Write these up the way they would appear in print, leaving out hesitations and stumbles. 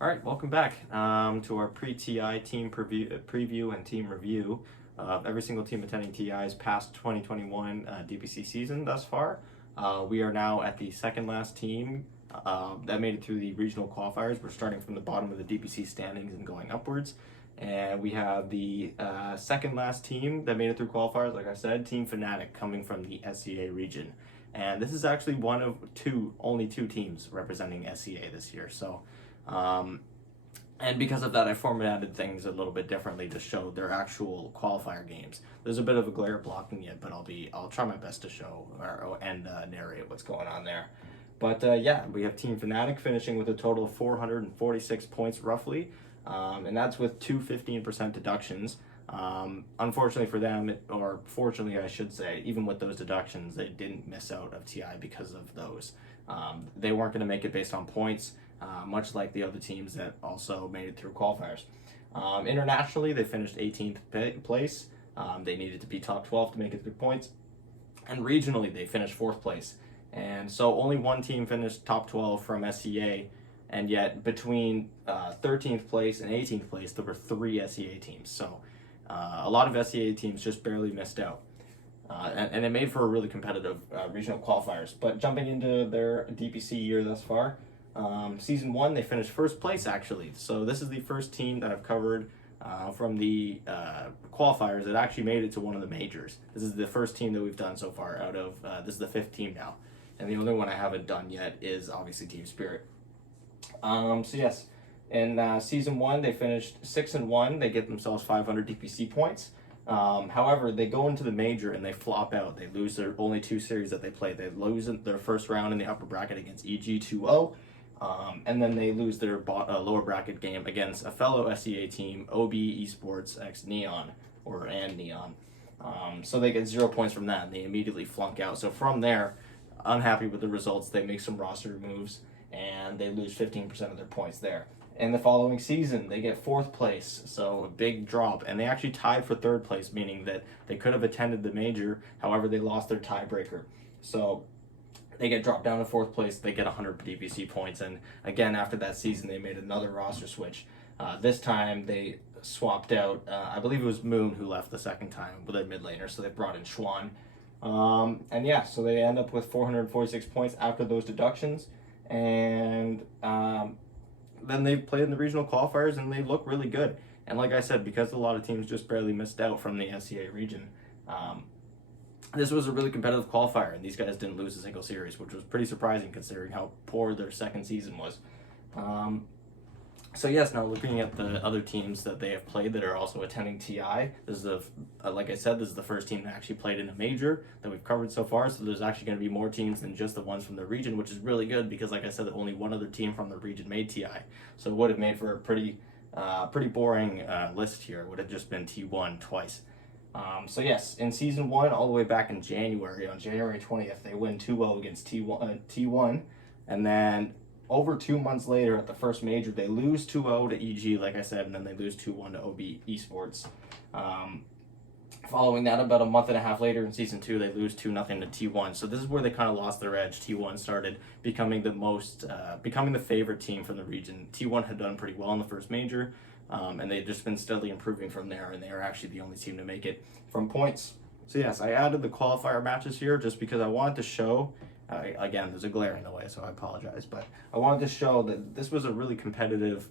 All right, welcome back to our pre-TI team preview and team review of every single team attending TI's past 2021 DPC season thus far. We are now at the second last team that made it through the regional qualifiers. We're starting from the bottom of the DPC standings and going upwards. And we have the second last team that made it through qualifiers, like I said, Team Fnatic, coming from the SCA region. And this is actually one of only two teams representing SCA this year. So and because of that, I formatted things a little bit differently to show their actual qualifier games. There's a bit of a glare blocking it, but I'll try my best to show and narrate what's going on there. But yeah, we have Team Fnatic finishing with a total of 446 points roughly, and that's with two 15% deductions. Unfortunately for them, or fortunately I should say, even with those deductions, they didn't miss out of TI because of those. They weren't going to make it based on points, much like the other teams that also made it through qualifiers. Internationally, they finished 18th place. They needed to be top 12 to make it through points. And regionally, they finished 4th place. And so only one team finished top 12 from SCA, and yet between 13th place and 18th place, there were 3 SCA teams. So a lot of SCA teams just barely missed out. And it made for a really competitive regional qualifiers. But jumping into their DPC year thus far, Season 1, they finished 1st place, actually. So this is the first team that I've covered from the qualifiers that actually made it to one of the majors. This is the first team that we've done so far out of, this is the 5th team now. And the only one I haven't done yet is obviously Team Spirit. So yes, in Season 1, they finished 6-1. They get themselves 500 DPC points. However, they go into the major and they flop out. They lose their only 2 series that they play. They lose their first round in the upper bracket against EG 2-0. And then they lose their lower bracket game against a fellow SCA team, OB Esports x Neon, and Neon. So they get 0 points from that, and they immediately flunk out. So from there, unhappy with the results, they make some roster moves, and they lose 15% of their points there. In the following season, they get 4th place, so a big drop, and they actually tied for 3rd place, meaning that they could have attended the major, however they lost their tiebreaker. So they get dropped down to 4th place, they get 100 DPC points, and again, after that season, they made another roster switch. This time, they swapped out, I believe it was Moon who left the second time with their mid laner, so they brought in Schwan. And yeah, so they end up with 446 points after those deductions, and then they played in the regional qualifiers, and they look really good. And like I said, because a lot of teams just barely missed out from the SCA region, this was a really competitive qualifier, and these guys didn't lose a single series, which was pretty surprising considering how poor their second season was. So yes, now looking at the other teams that they have played that are also attending TI, this is like I said, this is the first team that actually played in a major that we've covered so far. So there's actually going to be more teams than just the ones from the region, which is really good because, like I said, only one other team from the region made TI. So it would have made for a pretty boring list here. It would have just been T1 twice. So yes, in Season 1, all the way back in January, on January 20th, they win 2-0 against T1, and then over 2 months later, at the first major, they lose 2-0 to EG, like I said, and then they lose 2-1 to OB Esports. Following that, about a month and a half later in Season 2, they lose 2-0 to T1. So this is where they kind of lost their edge. T1 started becoming the favorite team from the region. T1 had done pretty well in the first major, and they've just been steadily improving from there, and they are actually the only team to make it from points. So yes, I added the qualifier matches here just because I wanted to show, again, there's a glare in the way, so I apologize, but I wanted to show that this was a really competitive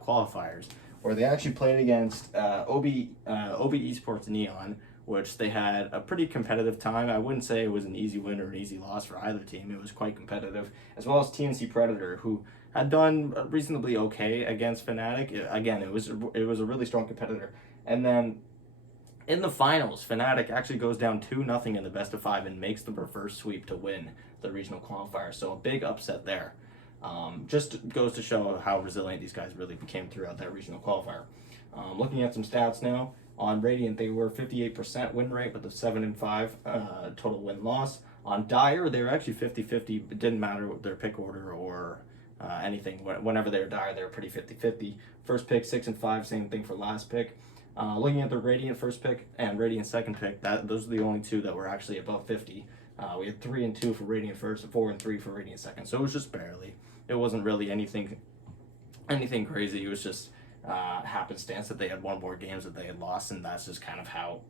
qualifiers, where they actually played against OB Esports Neon, which they had a pretty competitive time. I wouldn't say it was an easy win or an easy loss for either team. It was quite competitive, as well as TNC Predator, who had done reasonably okay against Fnatic. Again, it was a really strong competitor. And then in the finals, Fnatic actually goes down 2-0 in the best of 5 and makes the reverse sweep to win the regional qualifier. So a big upset there. Just goes to show how resilient these guys really became throughout that regional qualifier. Looking at some stats now, on Radiant, they were 58% win rate with a 7-5 total win-loss. On Dire, they were actually 50-50. It didn't matter their pick order or anything. Whenever they were Dire, they were pretty 50-50. First pick, 6-5, same thing for last pick. Looking at the Radiant first pick and Radiant second pick, those are the only two that were actually above 50. We had 3-2 for Radiant first, 4-3 for Radiant second. So it was just barely. It wasn't really anything anything crazy. It was just happenstance that they had won more games that they had lost, and that's just kind of how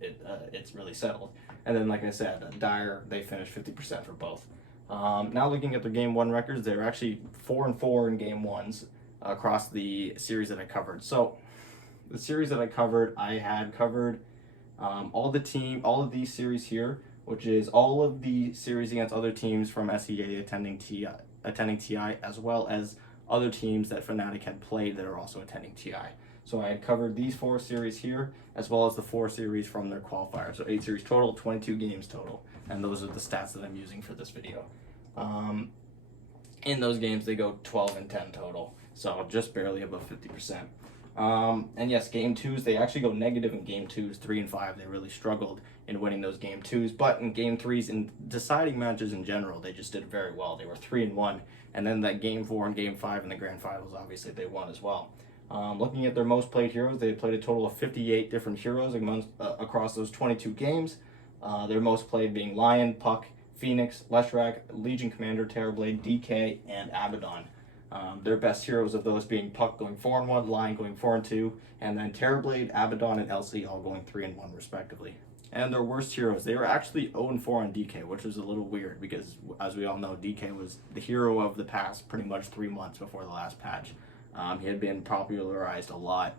it's really settled. And then, like I said, Dire, they finished 50% for both. Now looking at their game one records, they're actually 4-4 in game ones across the series that I covered. So the series that I had covered all of these series here, which is all of the series against other teams from SEA attending TI, as well as other teams that Fnatic had played that are also attending TI. So I had covered these 4 series here, as well as the 4 series from their qualifier. So 8 series total, 22 games total. And those are the stats that I'm using for this video. In those games, they go 12-10 total. So just barely above 50%. And yes, game 2s, they actually go negative in game 2s, 3-5. They really struggled in winning those game 2s. But in game 3s, in deciding matches in general, they just did very well. They were 3-1. And then that game 4 and game 5 in the grand finals, obviously, they won as well. Looking at their most played heroes, they played a total of 58 different heroes across those 22 games. Their most played being Lion, Puck, Phoenix, Leshrac, Legion Commander, Terrorblade, DK, and Abaddon. Their best heroes of those being Puck going 4-1, Lion going 4-2, and then Terrorblade, Abaddon, and LC all going 3-1 respectively. And their worst heroes, they were actually 0-4 on DK, which was a little weird because, as we all know, DK was the hero of the past pretty much 3 months before the last patch. He had been popularized a lot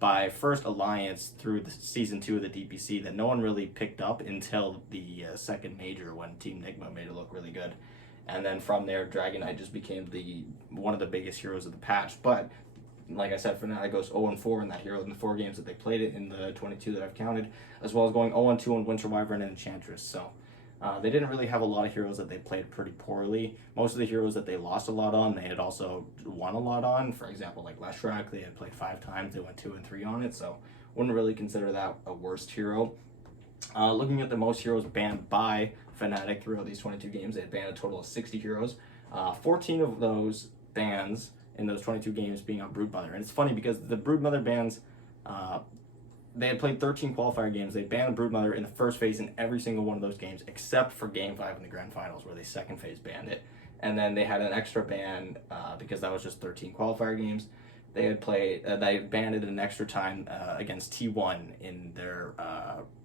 by First Alliance through the Season 2 of the DPC that no one really picked up until the second major when Team Nigma made it look really good. And then from there, Dragon Knight just became one of the biggest heroes of the patch. But like I said, Fnatic goes 0-4 in that hero in the 4 games that they played it in the 22 that I've counted, as well as going 0-2 on Winter Wyvern and Enchantress. So they didn't really have a lot of heroes that they played pretty poorly. Most of the heroes that they lost a lot on, they had also won a lot on. For example, like Leshrac, they had played 5 times, they went 2-3 on it, so wouldn't really consider that a worst hero. Looking at the most heroes banned by Fnatic throughout these 22 games, they had banned a total of 60 heroes. 14 of those bans in those 22 games being on Broodmother. And it's funny because the Broodmother bans, they had played 13 qualifier games. They banned Broodmother in the first phase in every single one of those games, except for Game 5 in the Grand Finals, where they second phase banned it. And then they had an extra ban because that was just 13 qualifier games. They had played, they banned it an extra time against T1 in their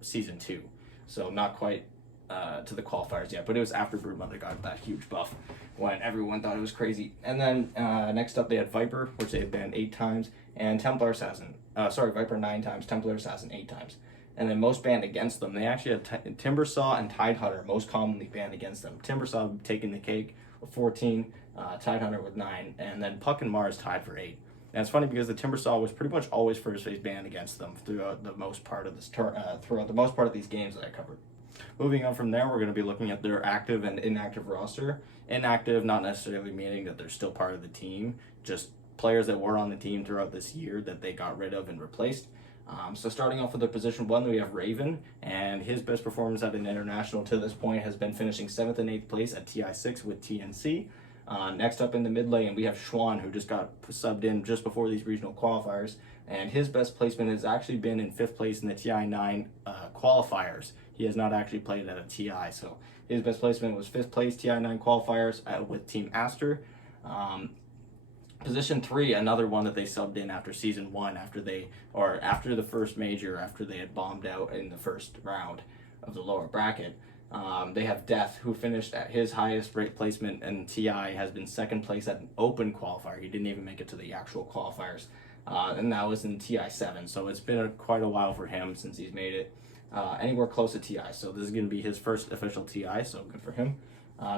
Season 2. So not quite to the qualifiers yet, but it was after Broodmother got that huge buff when everyone thought it was crazy. And then next up they had Viper, which they had banned 8 times, and Templar Assassin. Viper 9 times, Templar Assassin 8 times. And then most banned against them, they actually had Timbersaw and Tidehunter most commonly banned against them. Timbersaw taking the cake with 14, Tidehunter with 9, and then Puck and Mars tied for 8. And it's funny because the Timbersaw was pretty much always first phase banned against them throughout the most part of these games that I covered. Moving on from there, we're going to be looking at their active and inactive roster. Inactive, not necessarily meaning that they're still part of the team, just players that were on the team throughout this year that they got rid of and replaced. So starting off with the position 1, we have Raven, and his best performance at an international to this point has been finishing 7th and 8th place at TI6 with TNC. Next up in the mid lane, we have Schwan, who just got subbed in just before these regional qualifiers, and his best placement has actually been in 5th place in the TI9 qualifiers. He has not actually played at a TI, so his best placement was 5th place TI9 qualifiers with Team Aster. Position 3, another one that they subbed in after Season 1, after the first major, after they had bombed out in the first round of the lower bracket. They have Death, who finished at his highest rate placement in TI, has been 2nd place at an open qualifier. He didn't even make it to the actual qualifiers, and that was in TI7, so it's been quite a while for him since he's made it anywhere close to TI, so this is going to be his first official TI, so good for him.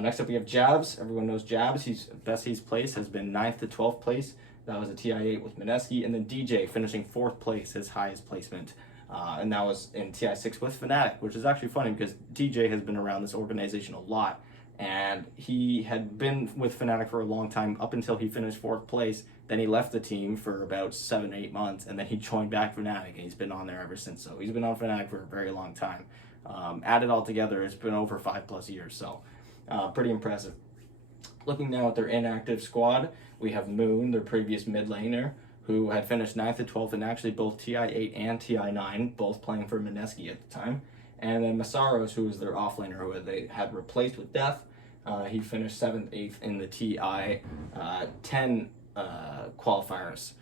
Next up we have Jabs. Everyone knows Jabs. Best he's placed has been 9th to 12th place. That was a TI8 with Mineski, and then DJ finishing 4th place, his highest placement. And that was in TI6 with Fnatic, which is actually funny because DJ has been around this organization a lot, and he had been with Fnatic for a long time up until he finished 4th place. Then he left the team for about 7-8 months, and then he joined back Fnatic, and he's been on there ever since. So he's been on Fnatic for a very long time. Added all together, it's been over 5+ years, so pretty impressive. Looking now at their inactive squad, we have Moon, their previous mid laner, who had finished 9th to 12th in actually both TI8 and TI9, both playing for Mineski at the time. And then Masaros, who was their offlaner, who they had replaced with Death. He finished 7th, 8th in the TI10 qualifiers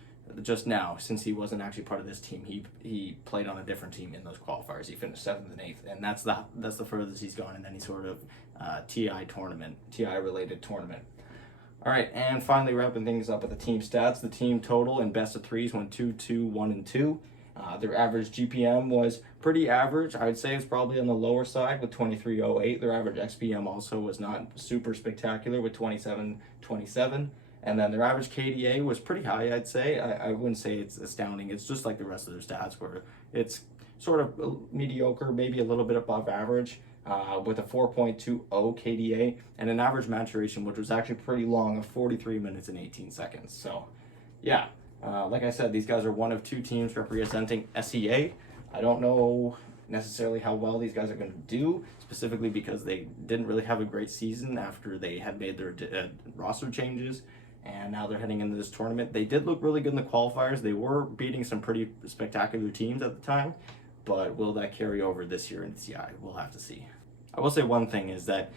just now, since he wasn't actually part of this team. He played on a different team in those qualifiers. He finished 7th and 8th, and that's the furthest he's gone in any sort of TI related tournament. All right, and finally wrapping things up with the team stats. The team total in best of threes went 2-2, 1-2. Their average GPM was pretty average. I would say it's probably on the lower side with 23.08. Their average XPM also was not super spectacular with 27.27. And then their average KDA was pretty high, I'd say. I wouldn't say it's astounding. It's just like the rest of their stats, where it's sort of mediocre, maybe a little bit above average, with a 4.20 KDA and an average maturation, which was actually pretty long, of 43 minutes and 18 seconds. So, yeah. Like I said, these guys are one of 2 teams representing SEA. I don't know necessarily how well these guys are going to do, specifically because they didn't really have a great season after they had made their roster changes, and now they're heading into this tournament. They did look really good in the qualifiers. They were beating some pretty spectacular teams at the time, but will that carry over this year in TI? We'll have to see. I will say one thing is that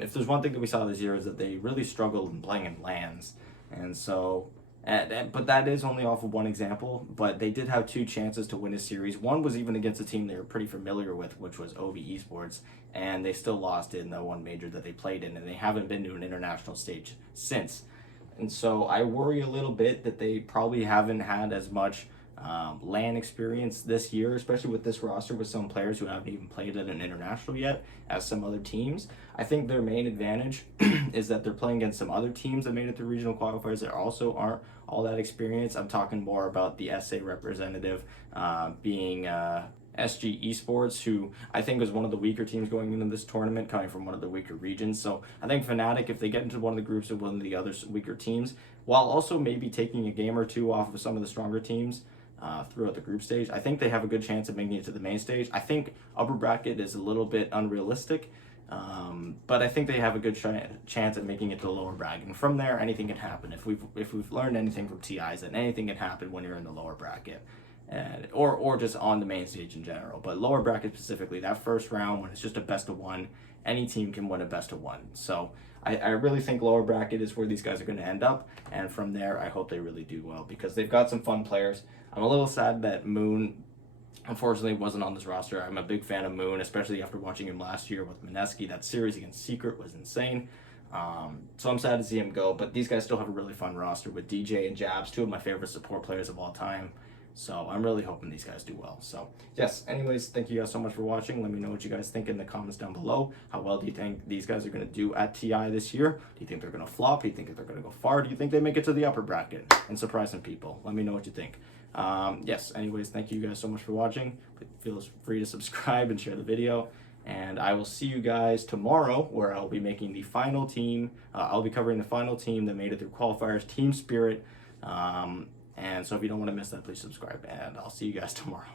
if there's one thing that we saw this year is that they really struggled in playing in LANs, and so... but that is only off of one example, but they did have 2 chances to win a series. One was even against a team they were pretty familiar with, which was OV Esports, and they still lost in the one major that they played in, and they haven't been to an international stage since. And so I worry a little bit that they probably haven't had as much LAN experience this year, especially with this roster with some players who haven't even played at an international yet, as some other teams. I think their main advantage is that they're playing against some other teams that made it to regional qualifiers that also aren't all that experienced. I'm talking more about the SA representative being SG Esports, who I think was one of the weaker teams going into this tournament, coming from one of the weaker regions. So I think Fnatic, if they get into one of the groups of one of the other weaker teams, while also maybe taking a game or 2 off of some of the stronger teams throughout the group stage, I think they have a good chance of making it to the main stage. I think upper bracket is a little bit unrealistic, but I think they have a good chance at making it to the lower bracket. And from there, anything can happen. If we've learned anything from TIs, then anything can happen when you're in the lower bracket, or just on the main stage in general. But lower bracket specifically, that first round when it's just a best of 1, any team can win a best of 1. So I really think lower bracket is where these guys are going to end up, and from there I hope they really do well, because they've got some fun players. I'm a little sad that Moon unfortunately wasn't on this roster. I'm a big fan of Moon, especially after watching him last year with Mineski. That series against Secret was insane. So I'm sad to see him go, but these guys still have a really fun roster with DJ and Jabs, 2 of my favorite support players of all time. So I'm really hoping these guys do well. So yes, anyways, thank you guys so much for watching. Let me know what you guys think in the comments down below. How well do you think these guys are going to do at TI this year? Do you think they're going to flop? Do you think they're going to go far? Do you think they make it to the upper bracket and surprise some people? Let me know what you think. Yes, anyways, thank you guys so much for watching. Feel free to subscribe and share the video. And I will see you guys tomorrow, where I'll be making the final team. I'll be covering the final team that made it through qualifiers, Team Spirit. And so if you don't want to miss that, please subscribe, and I'll see you guys tomorrow.